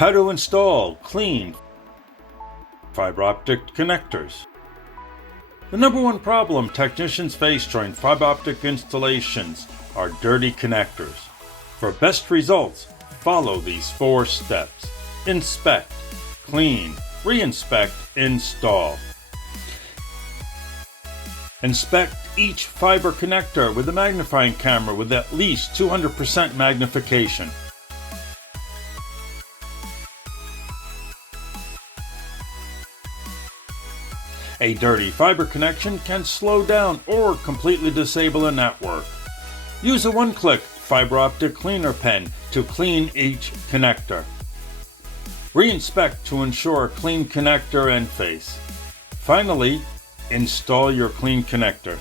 How to install clean fiber optic connectors. The number one problem technicians face during fiber optic installations are dirty connectors. For best results, follow these 4 steps. Inspect, clean, reinspect, install. Inspect each fiber connector with a magnifying camera with at least 200% magnification. A dirty fiber connection can slow down or completely disable a network. Use a one-click fiber optic cleaner pen to clean each connector. Reinspect to ensure a clean connector end face. Finally, install your clean connector.